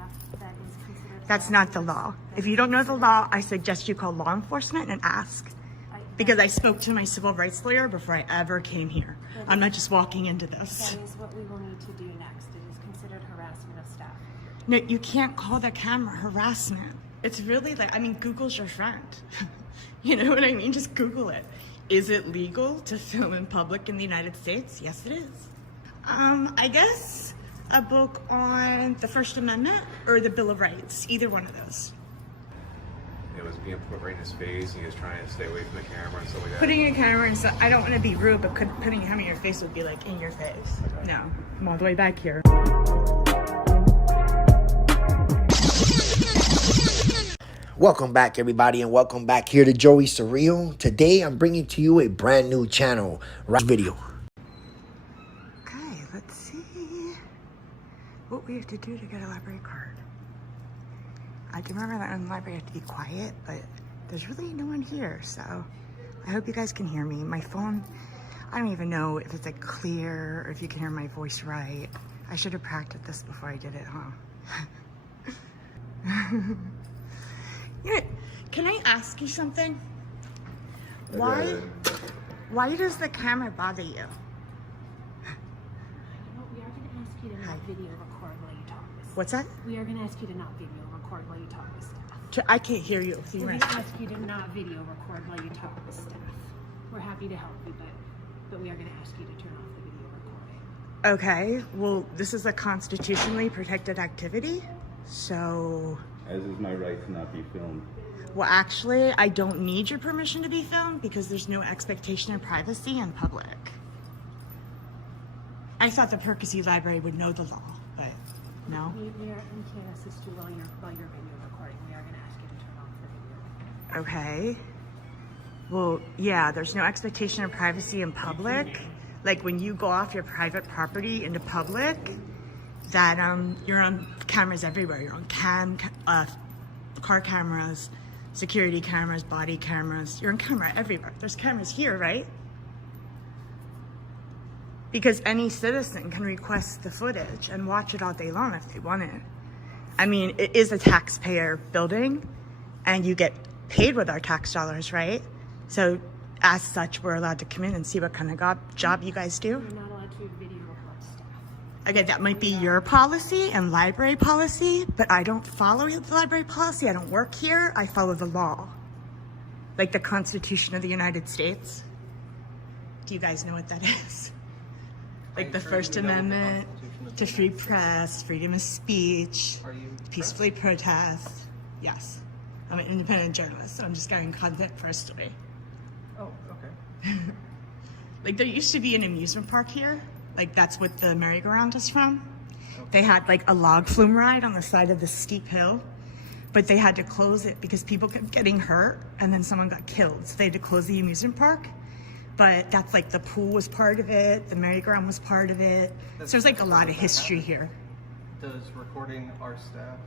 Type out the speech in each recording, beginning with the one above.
staff, that is considered... That's not the law. If you don't know the law, I suggest you call law enforcement and ask. Because I spoke to my civil rights lawyer before I ever came here. I'm not just walking into this. That is what we will need to do next. It is considered harassment of staff. No, you can't call the camera harassment. It's really like, I mean, Google's your friend. You know what I mean? Just Google it. Is it legal to film in public in the United States? Yes, it is. I guess a book on the First Amendment or the Bill of Rights, either one of those. It was being put right in his face. He was trying to stay away from the camera and stuff like that. Putting a camera in, so I don't want to be rude, but putting a camera in your face would be like in your face. Okay. No, I'm all the way back here. Welcome back, everybody, and welcome back here to Joey Surreal. Today, I'm bringing to you a brand new channel video. Okay, let's see what we have to do to get a library card. I do remember that in the library you have to be quiet, but there's really no one here, so I hope you guys can hear me. My phone, I don't even know if it's like clear or if you can hear my voice right. I should have practiced this before I did it, huh? Yeah, can I ask you something? Why does the camera bother you? We are going to ask you to not video record while you talk with staff. What's that? We are going to ask you to not video record while you talk with staff. I can't hear you. We're going to ask you to not video record while you talk with staff. We're happy to help you, but we are going to ask you to turn off the video recording. Okay, well, this is a constitutionally protected activity, so... As is my right to not be filmed. Well, actually, I don't need your permission to be filmed because there's no expectation of privacy in public. I thought the Percy Library would know the law, but no. We can't assist you while you're video recording. We are going to ask you to turn off the video. Okay. Well, yeah, there's no expectation of privacy in public. Like when you go off your private property into public, that you're on cameras everywhere. You're on car cameras, security cameras, body cameras. You're on camera everywhere. There's cameras here, right? Because any citizen can request the footage and watch it all day long if they want it. I mean, it is a taxpayer building and you get paid with our tax dollars, right? So as such, we're allowed to come in and see what kind of job you guys do. You're not allowed to video record staff. Okay, that might be your policy and library policy, but I don't follow the library policy. I don't work here. I follow the law. Like the Constitution of the United States. Do you guys know what that is? Like the First Amendment to free press, freedom of speech, peacefully protest. Yes. I'm an independent journalist, so I'm just getting content for a story. Oh, okay. Like there used to be an amusement park here. Like that's what the merry-go-round is from. Okay. They had like a log flume ride on the side of the steep hill, but they had to close it because people kept getting hurt and then someone got killed. So they had to close the amusement park. But that's like the pool was part of it, the merry-go-round was part of it. So there's like a lot of history here. Does recording our staff,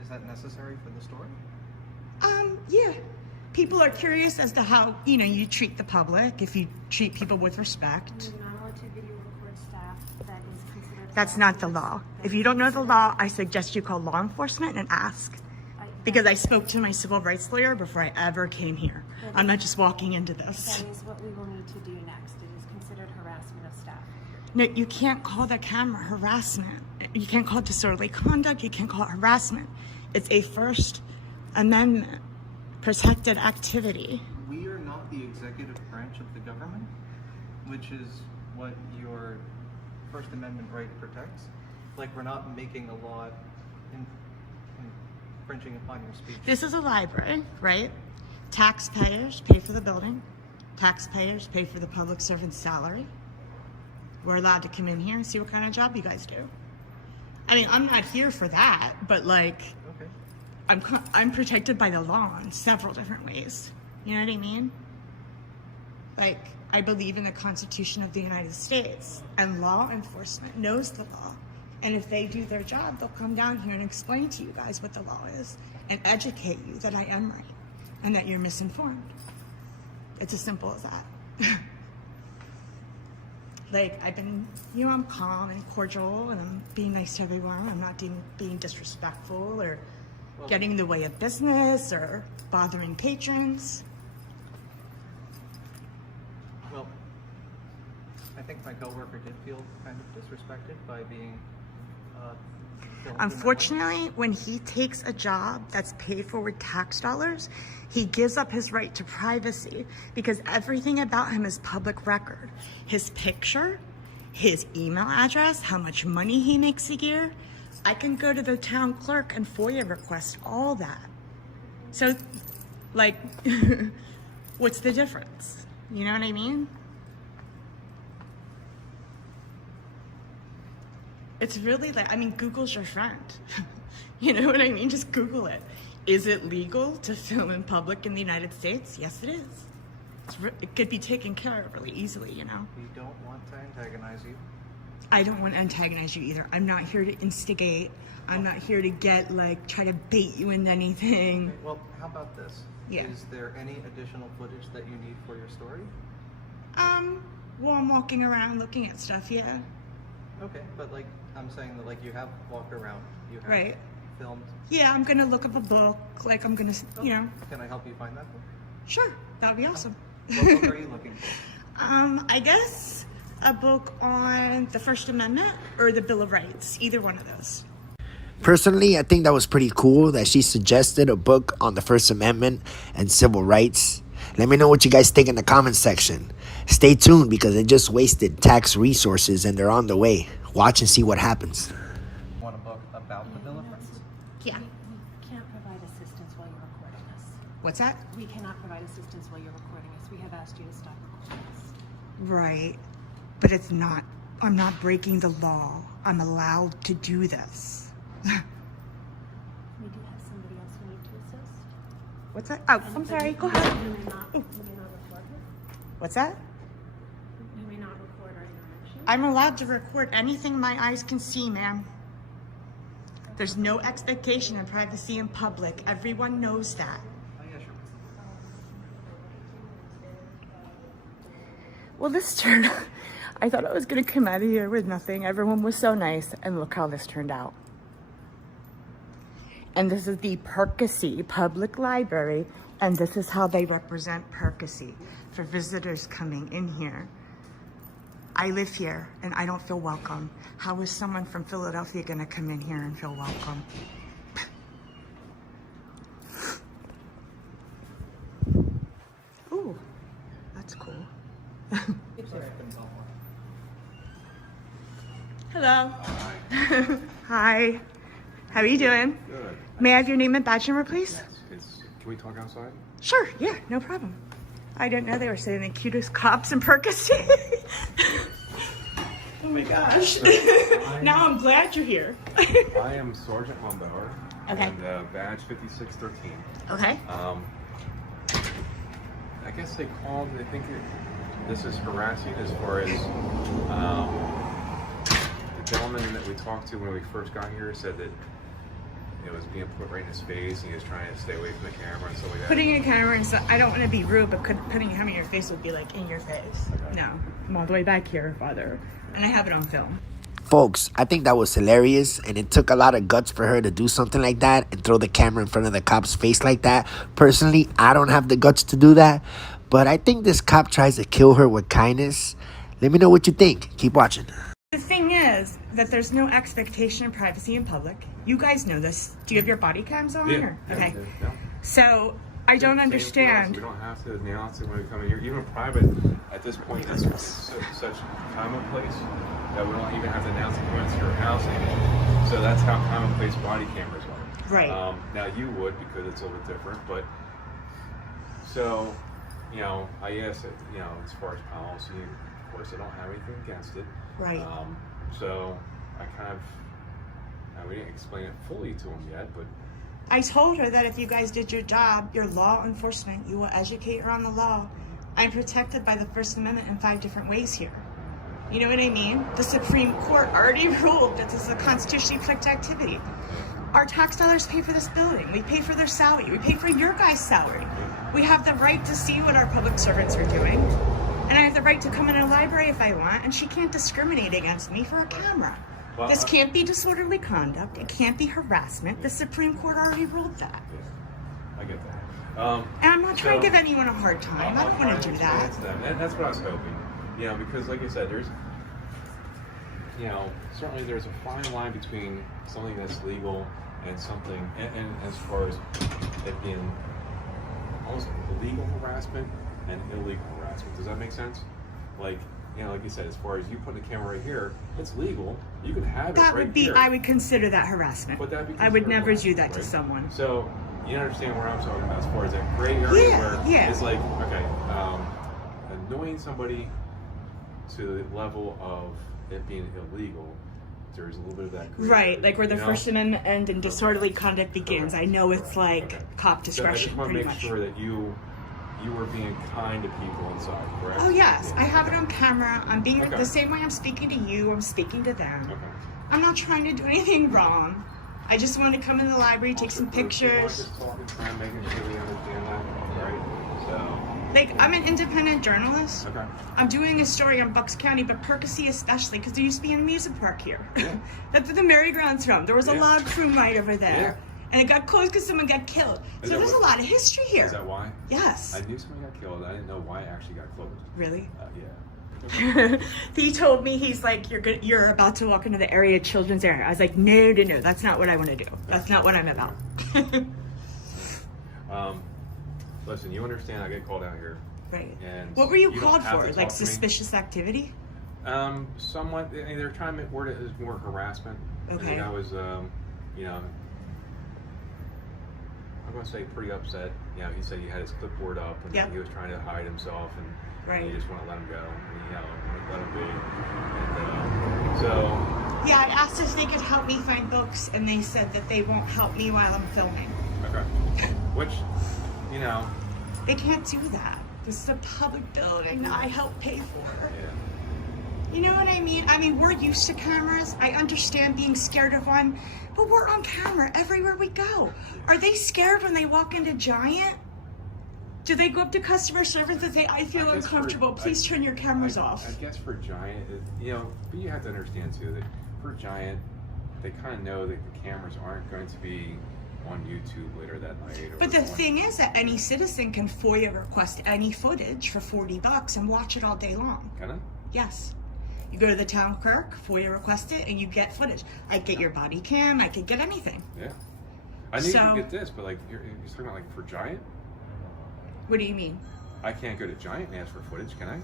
is that necessary for the story? Yeah. People are curious as to how, you treat the public, if you treat people with respect. You're not allowed to video record staff. That is considered... That's not the law. If you don't know the law, I suggest you call law enforcement and ask. Because I spoke to my civil rights lawyer before I ever came here. I'm not just walking into this. That is what we will need to do next. It is considered harassment of staff. No, you can't call the camera harassment. You can't call it disorderly conduct. You can't call it harassment. It's a First Amendment protected activity. We are not the executive branch of the government, which is what your First Amendment right protects. Like, we're not making a law infringing upon your speech. This is a library, right? Taxpayers pay for the building. Taxpayers pay for the public servant's salary. We're allowed to come in here and see what kind of job you guys do. I mean, I'm not here for that, but like, okay. I'm protected by the law in several different ways. You know what I mean? Like, I believe in the Constitution of the United States, and law enforcement knows the law. And if they do their job, they'll come down here and explain to you guys what the law is and educate you that I am right and that you're misinformed. It's as simple as that. Like, I've been, you know, I'm calm and cordial and I'm being nice to everyone. I'm not being disrespectful or getting in the way of business or bothering patrons. Well, I think my coworker did feel kind of disrespected by being filmed in that way. Unfortunately, when he takes a job that's paid for with tax dollars, he gives up his right to privacy because everything about him is public record. His picture, his email address, how much money he makes a year. I can go to the town clerk and FOIA request all that. So, like, what's the difference? You know what I mean? It's really like, I mean, Google's your friend. You know what I mean? Just Google it. Is it legal to film in public in the United States? Yes, it is. It could be taken care of really easily, you know? We don't want to antagonize you. I don't want to antagonize you either. I'm not here to instigate. I'm not here to get, like, try to bait you into anything. Okay, well, how about this? Yeah. Is there any additional footage that you need for your story? Well, I'm walking around looking at stuff, yeah. Okay, but like, I'm saying that like you have walked around, you have Right. filmed. Yeah, I'm gonna look up a book, like I'm gonna, you know. Can I help you find that book? Sure, that would be awesome. What book are you looking for? I guess a book on the First Amendment or the Bill of Rights, either one of those. Personally, I think that was pretty cool that she suggested a book on the First Amendment and civil rights. Let me know what you guys think in the comments section. Stay tuned because they just wasted tax resources and they're on the way. Watch and see what happens. Want a book about the Bill of Rights? Yeah. We can't provide assistance while you're recording us. What's that? We cannot provide assistance while you're recording us. We have asked you to stop recording us. Right. But it's not, I'm not breaking the law. I'm allowed to do this. We do have somebody else we need to assist. What's that? Oh, I'm sorry. Go ahead. You may not record her. What's that? You may not record our interaction. I'm allowed to record anything my eyes can see, ma'am. There's no expectation of privacy in public. Everyone knows that. Oh yeah, sure. Well, this turned out, I thought I was going to come out of here with nothing. Everyone was so nice, and look how this turned out. And this is the Percy Public Library, and this is how they represent Percy for visitors coming in here. I live here, and I don't feel welcome. How is someone from Philadelphia going to come in here and feel welcome? Ooh, that's cool. Sorry, I couldn't tell more. Hello. Hi. How are you doing? Good. May I have your name and badge number, please? Can we talk outside? Sure, yeah, no problem. I didn't know they were saying the cutest cops in Percy. Oh my gosh. Now I'm glad you're here. I am Sergeant Humbauer. Okay. And badge 5613. Okay. I guess they called, they think this is harassing as far as the gentleman that we talked to when we first got here said that it was being put right in his face and he was trying to stay away from the camera and stuff like that. Putting a camera in, I don't want to be rude, but putting a camera in your face would be like in your face. Okay. No, I'm all the way back here, father. And I have it on film. Folks, I think that was hilarious, and it took a lot of guts for her to do something like that and throw the camera in front of the cop's face like that. Personally, I don't have the guts to do that, but I think this cop tries to kill her with kindness. Let me know what you think. Keep watching. The thing is that there's no expectation of privacy in public. You guys know this. Do you have your body cams on? Or? Okay. Yeah. So I don't Same for us. understand. We don't have to announce it when we come in here. Even private, at this point, it's such commonplace that we don't even have to announce it when it's your house anymore. So that's how commonplace body cameras are. Right. Now you would because it's a little bit different, but so, I asked it, as far as policy, of course, I don't have anything against it. Right. So I we didn't explain it fully to him yet, but I told her that if you guys did your job, your law enforcement, you will educate her on the law. I'm protected by the First Amendment in 5 different ways here. You know what I mean? The Supreme Court already ruled that this is a constitutionally protected activity. Our tax dollars pay for this building. We pay for their salary. We pay for your guys' salary. We have the right to see what our public servants are doing. And I have the right to come in a library if I want, and she can't discriminate against me for a camera. Well, This can't be disorderly conduct. It can't be harassment. The Supreme Court already ruled that. I get that. And I'm not trying to give anyone a hard time. I don't want to do that. And that's what I was hoping. You know, because like I said, there's, you know, certainly there's a fine line between something that's legal and something, and as far as it being almost legal harassment and illegal harassment. Does that make sense? Like, you know, like you said, as far as you put the camera right here, it's legal. You can have it That right would be, here. I would consider that harassment. Would that be I would considered never do harassment, that to right? someone. So, you understand where I'm talking about as far as that gray area Yeah, where yeah. it's like, okay, annoying somebody to the level of it being illegal, there's a little bit of that gray Right, area, like where the you know? First Amendment ends and disorderly conduct begins. Okay. I know it's like Okay. cop So I discretion, just want to pretty make much. sure that you were being kind to people inside, correct? Oh yes, Yeah. I have it on camera. I'm being Okay. the same way I'm speaking to you. I'm speaking to them. Okay. I'm not trying to do anything wrong. I just want to come in the library, take some pictures. Just talking, trying, making sure we understand that, right? So, Like, I'm an independent journalist. okay. I'm doing a story on Bucks County, but Percy especially, because there used to be an amusement park here. Yeah. That's where the merry-go-round's from. There was a Yeah. log flume right over there. Yeah. And it got closed because someone got killed. Is So that there's what- a lot of history here. Is that why? Yes. I knew somebody got killed. I didn't know why it actually got closed. Really? Yeah. He told me, he's like, you're about to walk into the area children's area. I was like, no, that's not what I want to do. That's not what I'm about. Listen, you understand I get called out here. Right. And What were you don't called have for? to Like talk to me. suspicious activity? Somewhat. They're trying to word it as more harassment. I Okay. think I was, you know, I'm going to say pretty upset. You know, he said he had his clipboard up and Yep. he was trying to hide himself and Right. you just want to let him go. And, you know, let him be. And so, Yeah, I asked if they could help me find books, and they said that they won't help me while I'm filming. okay. Which, you know, They can't do that. This is a public building that I help pay for. yeah. You know what I mean? I mean, we're used to cameras. I understand being scared of one, but we're on camera everywhere we go. Are they scared when they walk into Giant? Do they go up to customer service and say, I feel I guess uncomfortable, please turn your cameras off? I guess for Giant, you know, but you have to understand too that for Giant, they kind of know that the cameras aren't going to be on YouTube later that night. Or But the on- thing is that any citizen can FOIA request any footage for $40 and watch it all day long. Can I? Yes. You go to the town clerk, FOIA request it, and you get footage. I get your body cam, I could get anything. Yeah. I knew you So- could get this, but like you're talking about like for Giant, What do you mean? I can't go to Giant and ask for footage, can I?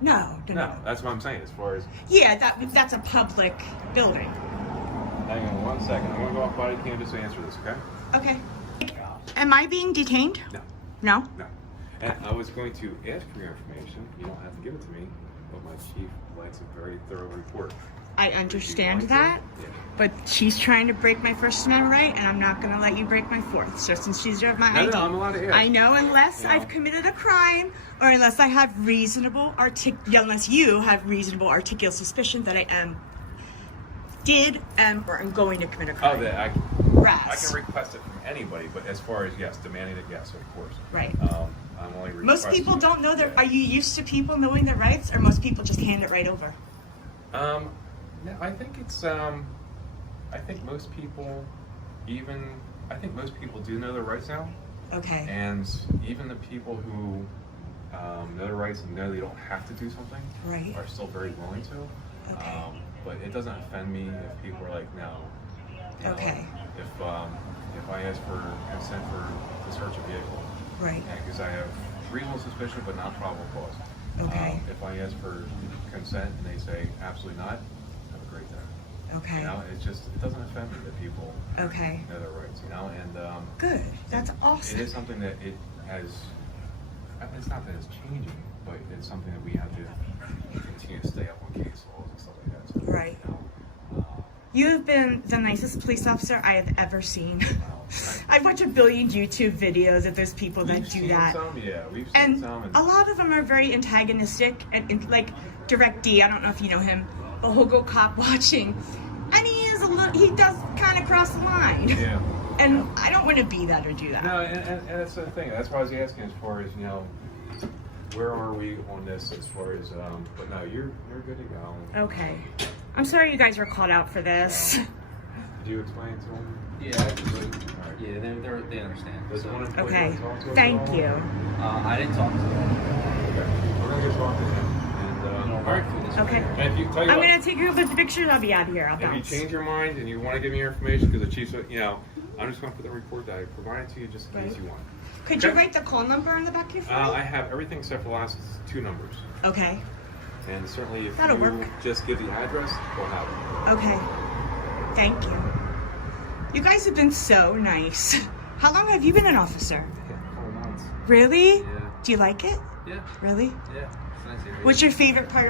No. No, that's what I'm saying. As far as Yeah, that's a public building. hang on 1 second, I'm gonna go off body cam just to answer this, okay? Okay. Am I being detained? No, No? no. And I was going to ask for your information. You don't have to give it to me, but my chief likes a very thorough report. I Would you understand like that, it? Yeah. but she's trying to break my First Amendment right, and I'm not going to let you break my Fourth. So since she's my No, ID, I'm allowed to ask. I know unless You know? I've committed a crime or unless I have unless you have reasonable articulable suspicion that I or am going to commit a crime. Oh, that I Ras. can request it from anybody, but as far as yes, demanding it, yes, of course. Right. I'm only Most requesting people it. don't know their. Yeah. Are you used to people knowing their rights, or most people just hand it right over? No, I think it's. I think most people, I think most people do know their rights now, Okay. and even the people who know their rights and know they don't have to do something, Right. are still very willing to. Okay. But it doesn't offend me if people are like, no. You know, Okay. If I ask for consent to search a vehicle, Right. because I have reasonable suspicion but not probable cause. Okay. If I ask for consent and they say absolutely not, have a great day. Okay. You know, it doesn't offend me that people Okay. know their rights. You know, and Good. That's awesome. it is something that it has. It's not that it's changing, but it's something that we have to continue to stay up on case laws and stuff like that. So, Right. You know, You've been the nicest police officer I have ever seen. I've watched a billion YouTube videos of those people that we've do seen that. some, yeah, we've seen And some. a lot of them are very antagonistic and like Direct D, I don't know if you know him, but he'll go cop watching. And he does kind of cross the line. Yeah. And I don't want to be that or do that. No, and that's the thing. That's why I was asking as far as, you know, where are we on this as far as, but no, you're good to go. Okay. I'm sorry you guys were called out for this. Did you explain it to them? Yeah, Alright. yeah, they understand. Does the one employee Okay. want to talk to us Thank at all? you. I didn't talk to them. Okay. We're gonna get talking to him. And, all right. Okay. And if you, tell you I'm what, gonna take a group of pictures. I'll be out of here. I'll if you bounce. change your mind and you want to give me your information, because the chief's, you know, I'm just gonna put the report that I provided to you just in case Right. you want. Could you write the call number on the back here for me? I have everything except for the last 2 numbers. Okay. And certainly if That'll you work. just give the address, we'll have it. Okay. Thank you. You guys have been so nice. How long have you been an officer? Yeah, a couple months. Really? Yeah. Do you like it? Yeah. Really? Yeah. It's nice area. What's your favorite part